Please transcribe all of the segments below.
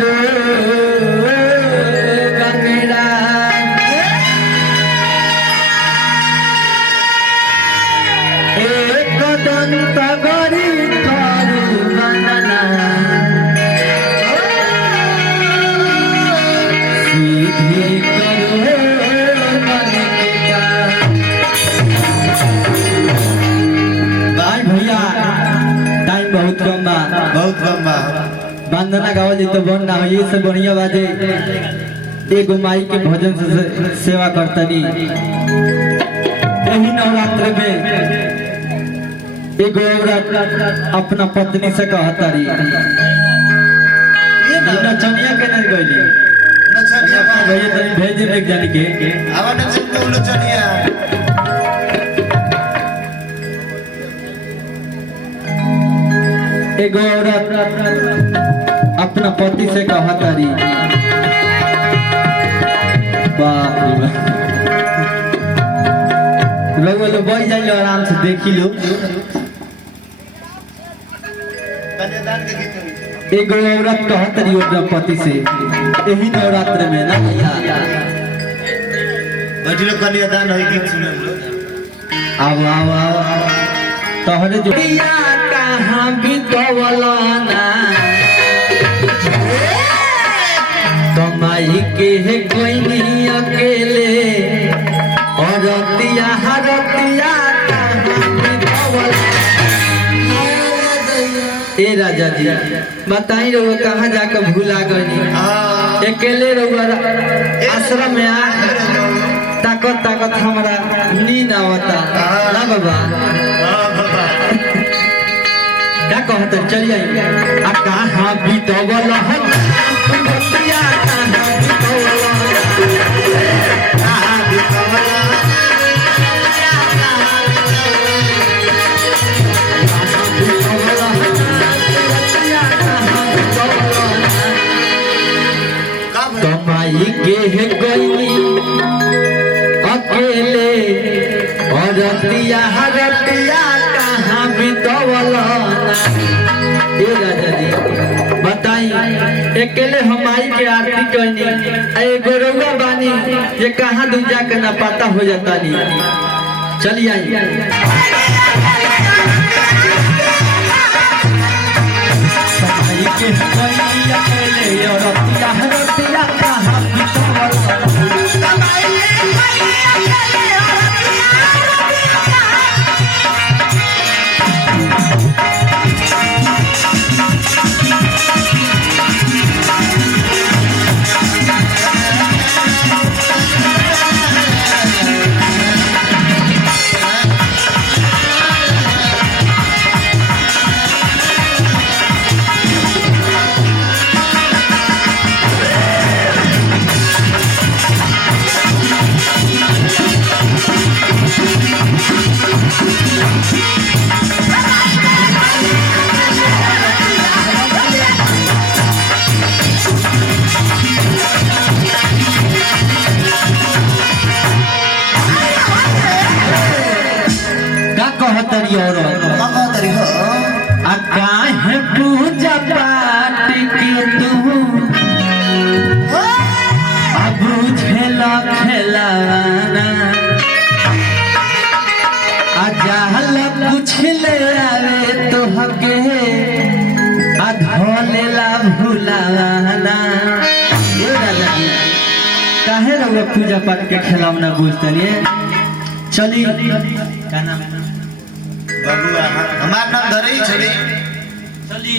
करो गंगरा एक दंत गरी करू मनना सीधी करो मन का। भैया टाइम बहुत कम बा वंदना गावल तो बन ना ये सब बढ़िया बाजे एगो माई के भजन से सेवा करतनी। यही नवरात्र में एगो औरत अपना पत्नी से कहतरी नचनिया के नहीं गईली भैया तनी भेज में एक जानी के एगो औरत अपना पति से कहतरी बाप रे लोग बैठ जाइए आराम से देखी लो। एगो औरत कहतरी अपना पति से यही नवरात्र में ना भैया कन्यादान है गीत सुने आओ आओ आओ तोहरे जो कहाँ बितवलाना कमाई के है कोई नहीं अकेले और रतिया हरतिया ए राजा जी बताई रहो कहाँ जाकर भूला गई अकेले रहो आश्रम में ताकत ताकत हमारा नींद आवता ना बाबा क्या कहते चलिए आ कहाँ बितवल कमाई के है कोई अकेले और रतिया हरतिया कहाँ बितवल राजा जी बताई अकेले हमारी के आरती कहनी एगो रउआ बानी ये कहाँ दूजा के ना पता हो जाता नहीं। चलिए अकेले और रतिया हरतिया कहाँ बितवल काहे पूजा पाठ के तू अब बुझेला खेलाना आजाल पूछले आवे तो हके आधोलेला भुलाना काहे रउआ पूजा पाठ के खिलावना बुझतनी। चली का नाम बबुआ हमार नाम धरे ही छड़ी चली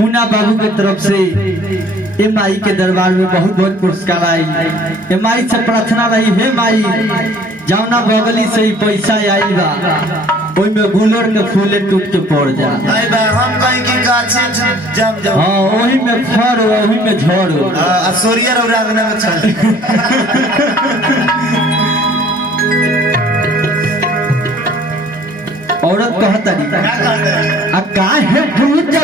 मुन्ना बाबू के तरफ से ए माई के दरबार में बहुत बहुत पुरस्कार आई। ए माई से प्रार्थना रही हे माई जौना बगली से ही पैसा आई बा ओई में गुलर के फूले टूट के पड़ जा नहीं बा हम कहीं की गाछे जम जाओ हां ओही में फर ओही में झड़ सोरिया रौरा में चल औरत कहतरी आ काहे पूजा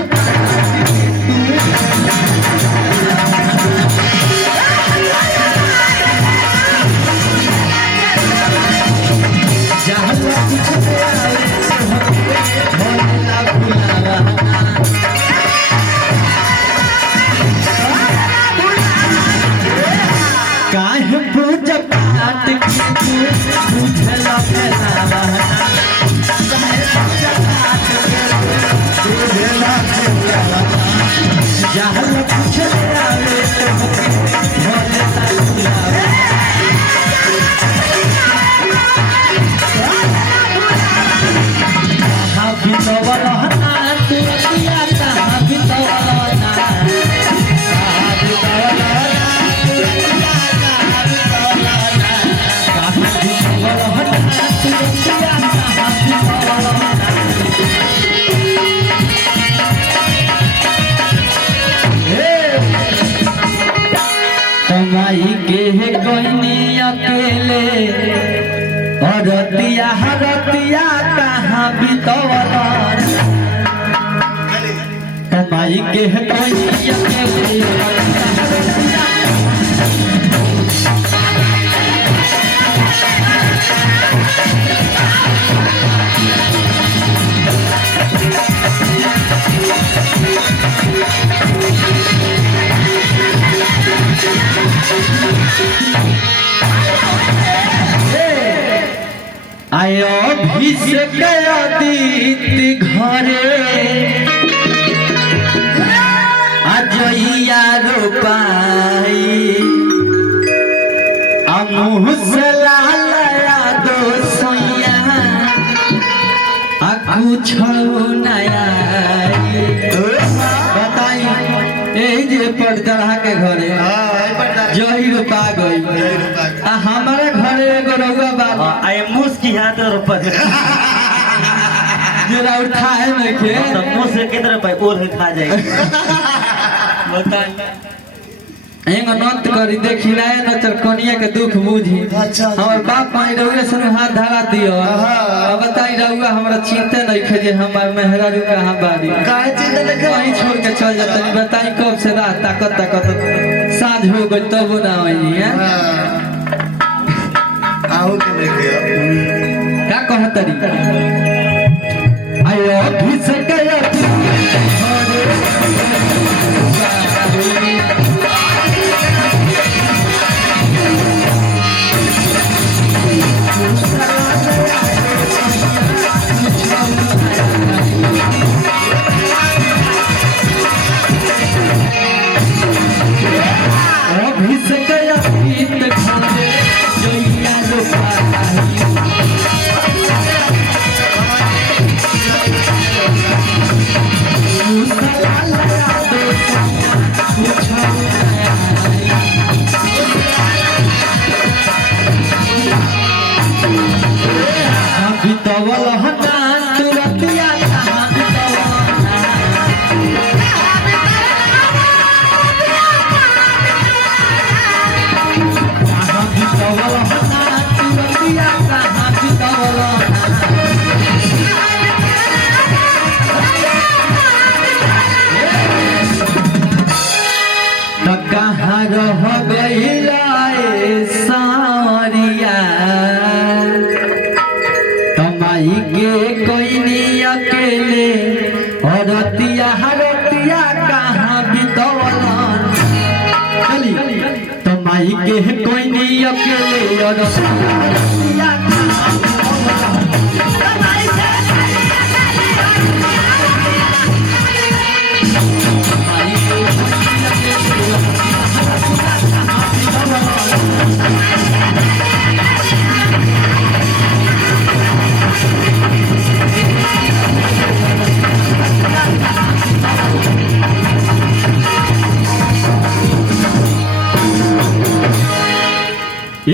कमाई के है कोई अकेले और रतिया कहाँ बितवला कमाई के है कोई अकेले आयो भी से गया दीत घरे अजइया रोपाई अमुह से लालया दो सोया कुछ नया बताई यही जे पड़ता के घरे जही रोपा गई हमारे घरे एगो रउआ बा आई मुस्की हाथ रुपए जरा उठा है नहीं के तो मुंह से किधर पे और खा जाएगी बताई एगो नत करी देखी लाए न चरकनिया के दुख बुझी हमर बाप माई रउए सन हाथ धरा दियो अब बताई रउआ हमरा चिंता नहीं खे जे हमार मेहरा रू कहां बारी काहे चिंता नहीं करे? वहीं छोड़ के चल जाता नहीं बताई कब से रात ताकत साँझ हो गई तब ना होई है आहू के लेके क्या कहतरी आयो भी से गया बितवल हना तुरतिया कहाँ बितवल हना तुरतिया कहाँ बितवल तो कहाँ रह गइला सावरिया कमाई के कोई नहीं अकेले और रतिया कहाँ बितवलन चली कमाई के कोई नहीं अकेले और रतिया कहाँ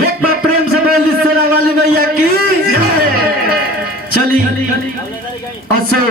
एक बार प्रेम से बोल शेरा वाली मैया की चली असो